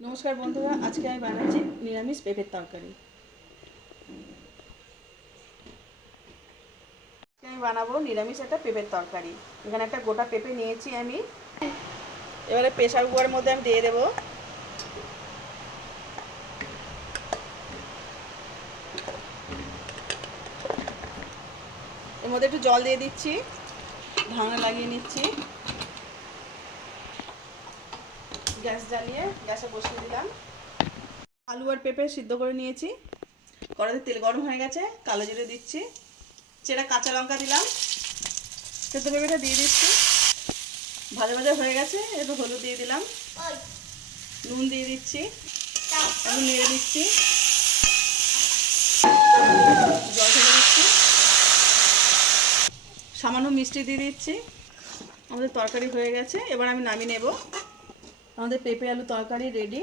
নমস্কার বন্ধুরা, আজকে আমি বানাচ্ছি নিরামিষ পেঁপের তরকারি। আজকে আমি বানাবো নিরামিষ একটা পেঁপের তরকারি। এখানে একটা গোটা পেঁপে নিয়েছি আমি। এবারে প্রেসার কুকারের মধ্যে আমি দিয়ে দেবো। এর মধ্যে একটু জল দিয়ে দিচ্ছি, ঢাকনা লাগিয়ে নিচ্ছি। গ্যাস জ্বালিয়ে গ্যাসে বসিয়ে দিলাম। আলু আর পেঁপে সিদ্ধ করে নিয়েছি। কড়াইতে তেল গরম হয়ে গেছে, কালো জিরে দিচ্ছি, চেরা কাঁচা লঙ্কা দিলাম, সেদ্ধ পেঁপেটা দিয়ে দিচ্ছি। ভাজা ভাজা হয়ে গেছে, একটু হলুদ দিয়ে দিলাম, নুন দিয়ে দিচ্ছি, একটু নেড়ে দিচ্ছি, জল ঢেলে দিচ্ছি, সামান্য মিষ্টি দিয়ে দিচ্ছি। আমাদের তরকারি হয়ে গেছে, এবার আমি নামিয়ে নেব। আমাদের পেঁপে আলু তরকারি রেডি।